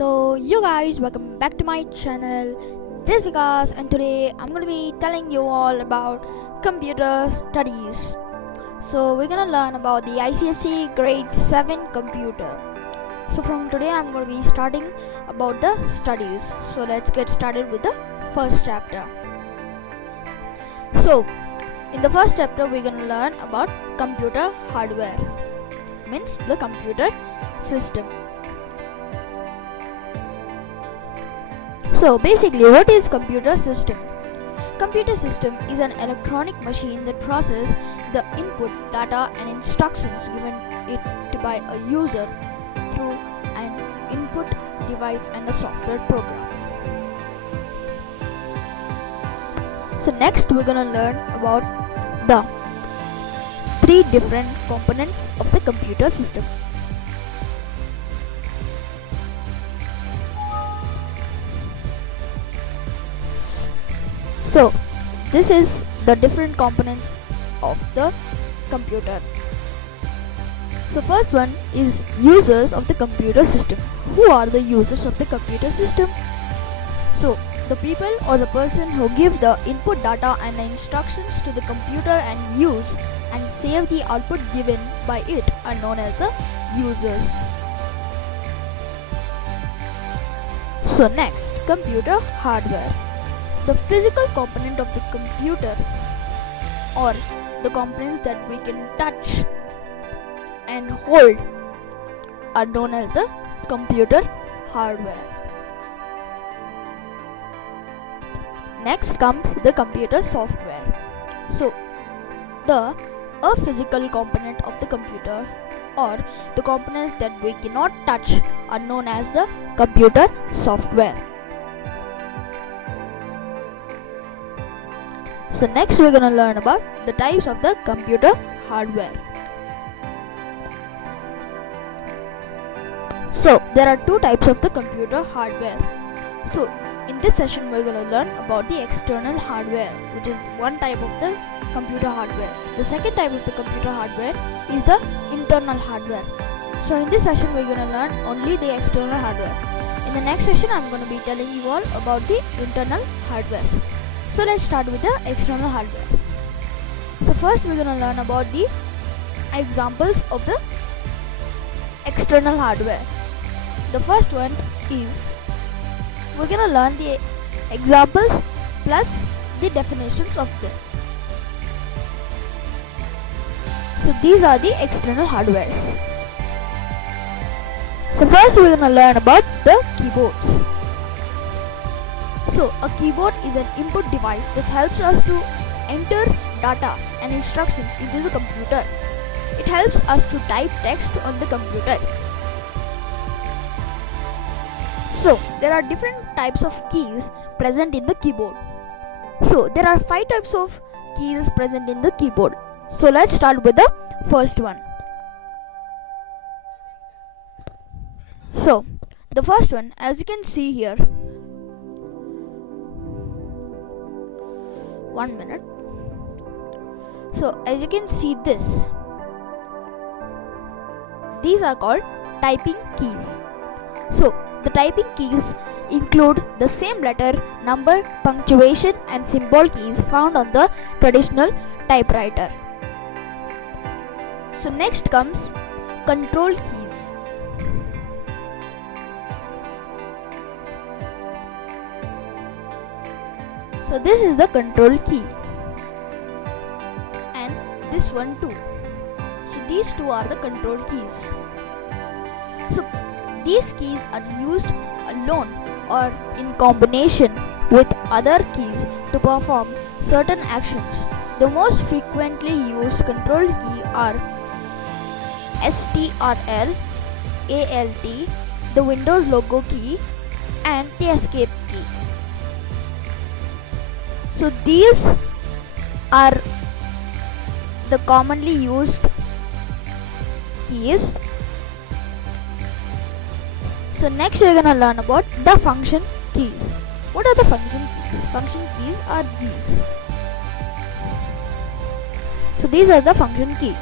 So you guys, welcome back to my channel. This is Vikas and today I'm going to be telling you all about computer studies. So we're going to learn about the ICSE grade 7 computer. So from today I'm going to be starting about the studies. So let's get started with the first chapter. So in the first chapter we're going to learn about computer hardware, means the computer system. So basically, what is computer system? Computer system is an electronic machine that processes the input data and instructions given it by a user through an input device and a software program. So next we're gonna learn about the three different components of the computer system. So this is the different components of the computer. The first one is users of the computer system. Who are the users of the computer system? So the people or the person who give the input data and the instructions to the computer and use and save the output given by it are known as the users. So next, computer hardware. The physical component of the computer or the components that we can touch and hold are known as the computer hardware. Next comes the computer software. So a physical component of the computer or the components that we cannot touch are known as the computer software. So next we're gonna learn about the types of the computer hardware. So there are two types of the computer hardware. So in this session we're gonna learn about the external hardware, which is one type of the computer hardware. The second type of the computer hardware is the internal hardware. So in this session we're gonna learn only the external hardware. In the next session I'm gonna be telling you all about the internal hardware. So let's start with the external hardware. So first we're gonna learn about the examples of the external hardware. The first one is we're gonna learn the examples plus the definitions of them. So these are the external hardwares. So first we're gonna learn about the keyboards. So a keyboard is an input device that helps us to enter data and instructions into the computer. It helps us to type text on the computer. So there are different types of keys present in the keyboard. So there are 5 types of keys present in the keyboard. So let's start with the first one. So the first one, as you can see here, 1 minute. So as you can see this, these are called typing keys. So the typing keys include the same letter, number, punctuation and symbol keys found on the traditional typewriter. So next comes control keys. So this is the control key and this one too. So these two are the control keys. So these keys are used alone or in combination with other keys to perform certain actions. The most frequently used control key are STRL, ALT, the Windows logo key and the escape key. So these are the commonly used keys. So next we're gonna learn about the function keys. What are the function keys? Function keys are these. So these are the function keys.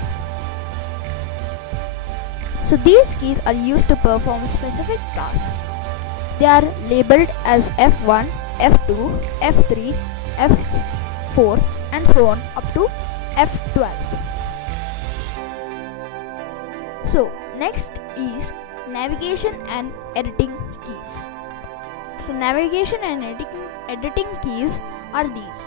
So these keys are used to perform specific tasks. They are labeled as F1, F2, F3, F4 and so on up to F12. So next is navigation and editing keys. So navigation and editing keys are these.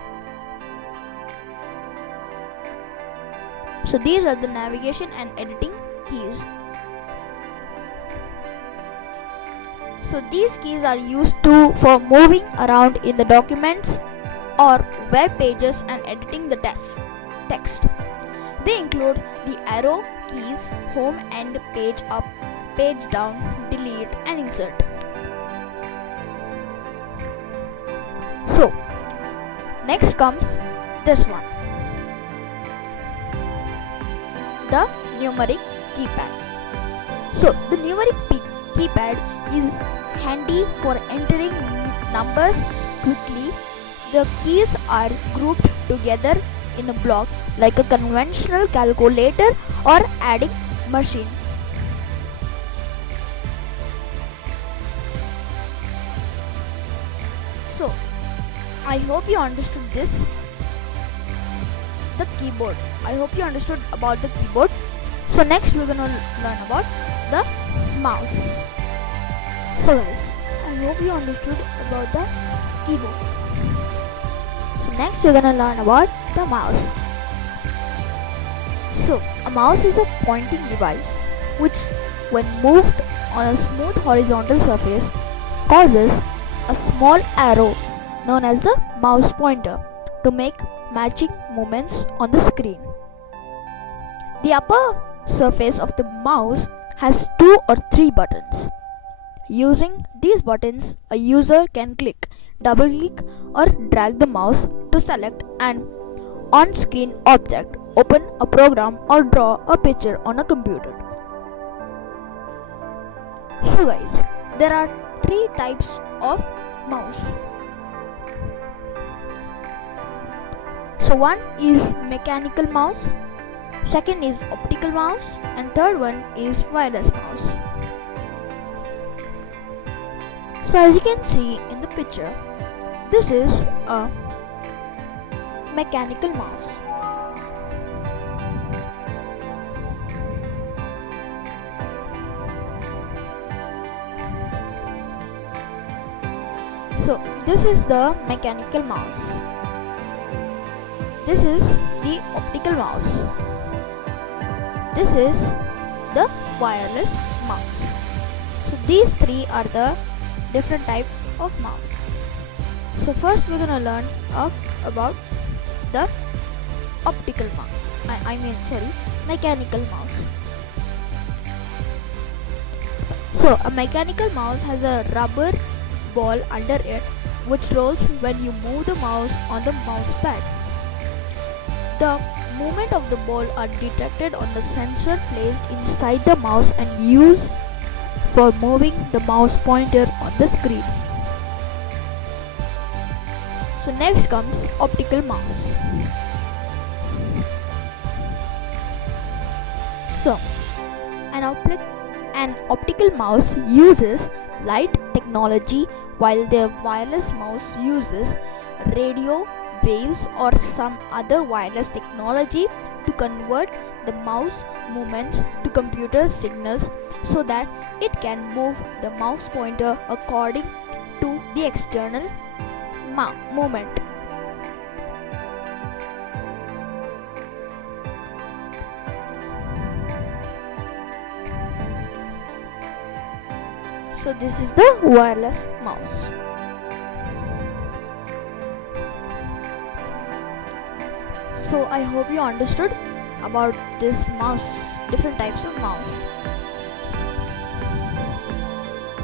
So these are the navigation and editing keys. So these keys are used for moving around in the documents or web pages and editing the text. They include the arrow keys, home and page up, page down, delete and insert. So next comes this one, the numeric keypad. So the numeric keypad is handy for entering numbers quickly. The keys are grouped together in a block like a conventional calculator or adding machine. So I hope you understood this. The keyboard. I hope you understood about the keyboard. So next we're gonna learn about the mouse. So guys, I hope you understood about the keyboard. So next we're gonna learn about the mouse. So a mouse is a pointing device which, when moved on a smooth horizontal surface, causes a small arrow known as the mouse pointer to make matching movements on the screen. The upper surface of the mouse has 2 or 3 buttons. Using these buttons, a user can click, double click or drag the mouse to select an on-screen object, open a program or draw a picture on a computer. So guys, there are 3 types of mouse. So one is mechanical mouse, second is optical mouse and third one is wireless mouse. So as you can see in the picture, this is a mechanical mouse. So this is the mechanical mouse. This is the optical mouse. This is the wireless mouse. So these 3 are the different types of mouse. So first we're gonna learn about the optical mouse. Mechanical mouse. So a mechanical mouse has a rubber ball under it which rolls when you move the mouse on the mouse pad. The movement of the ball are detected on the sensor placed inside the mouse and used for moving the mouse pointer on the screen. So next comes optical mouse. So an optical mouse uses light technology while the wireless mouse uses radio waves or some other wireless technology to convert the mouse movements to computer signals so that it can move the mouse pointer according to the external movement. So this is the wireless mouse. So I hope you understood about this mouse, different types of mouse.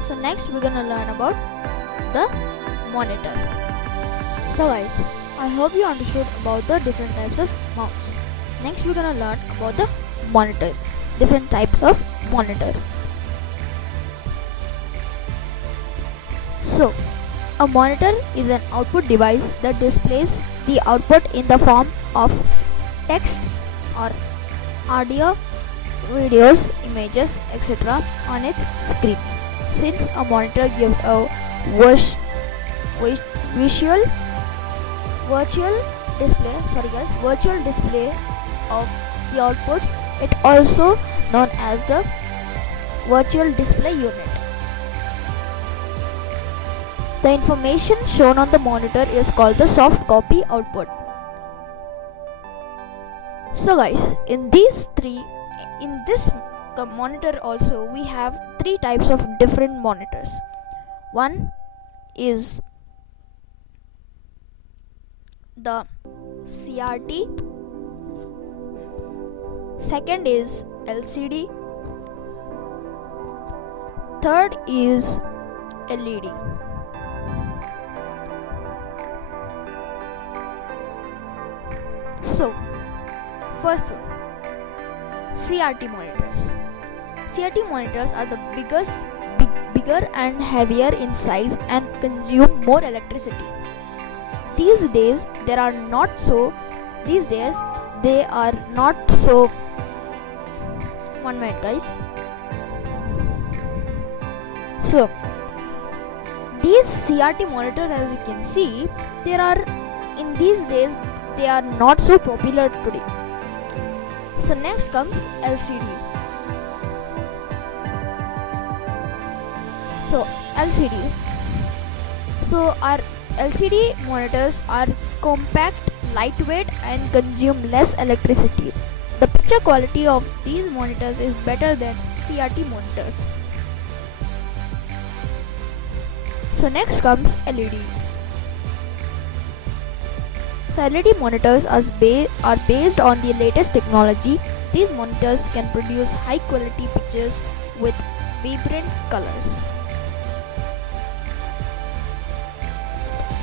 So next we're gonna learn about the monitor. So guys, I hope you understood about the different types of mouse. Next we're gonna learn about the monitor, different types of monitor. So a monitor is an output device that displays the output in the form of text or audio, videos, images, etc. on its screen. since a monitor gives a vis- visual virtual display of the output. It also known as the virtual display unit. The information shown on the monitor is called the soft copy output. So guys, in this monitor also we have three types of different monitors. One is the CRT, second is LCD, third is LED. So first one, CRT monitors. CRT monitors are the bigger and heavier in size and consume more electricity. These days they are not so. One minute, guys. So these CRT monitors, as you can see, in these days they are not so popular today. So next comes LCD. So our LCD monitors are compact, lightweight and consume less electricity. The picture quality of these monitors is better than CRT monitors. So next comes LED. So LED monitors are based on the latest technology. These monitors can produce high quality pictures with vibrant colors.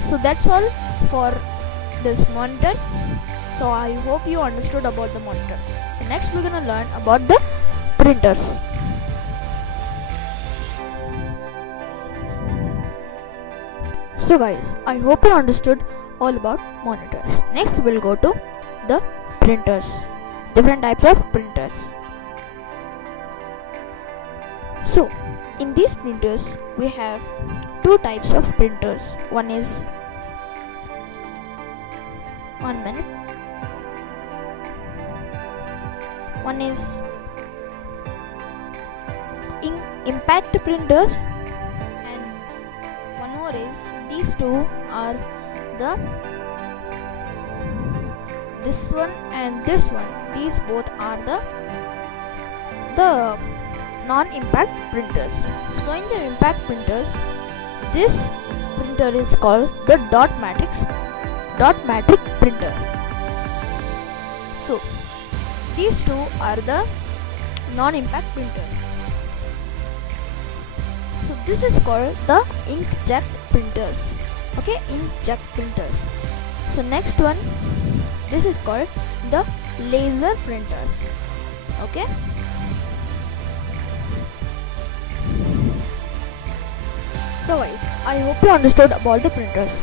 So that's all for this monitor. So I hope you understood about the monitor. So next we're gonna learn about the printers. So guys, I hope you understood all about monitors. Next we'll go to the printers. Different types of printers. So in these printers we have two types of printers. One is impact printers, and one more is these two are this one and this one. These both are the non-impact printers. So in the impact printers, this printer is called the dot matrix printers. So these two are the non-impact printers. So this is called the inkjet printers. Okay, inkjet printers. So next one, this is called the laser printers. Okay. So guys, I hope you understood about the printers.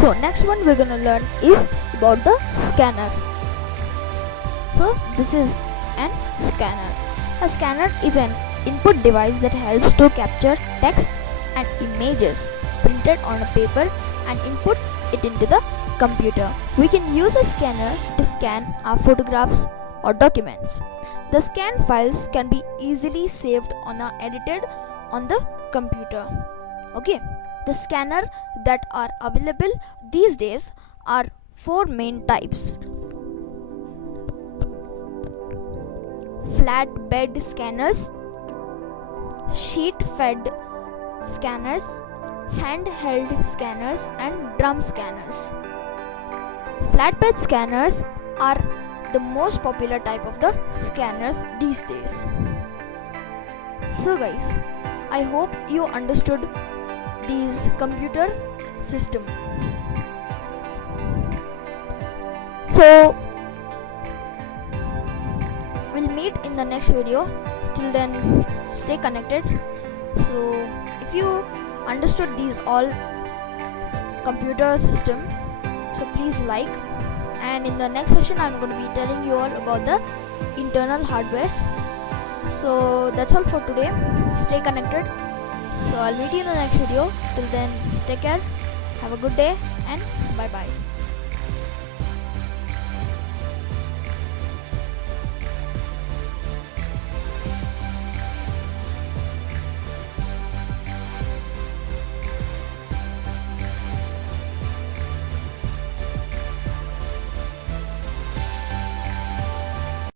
So next one we're gonna learn is about the scanner. So this is an scanner. A scanner is an input device that helps to capture text and images printed on a paper and input it into the computer. We can use a scanner to scan our photographs or documents. The scanned files can be easily saved or edited on the computer. Okay, the scanner that are available these days are four main types: flatbed scanners, sheet-fed scanners, handheld scanners, and drum scanners. Flatbed scanners are the most popular type of the scanners these days. So guys, I hope you understood these computer system. So we'll meet in the next video. Till then, stay connected. So if you understood these all computer system, so please like, and in the next session I'm going to be telling you all about the internal hardwares. So that's all for today. Stay connected. So I'll meet you in the next video. Till then, take care, have a good day, and bye bye.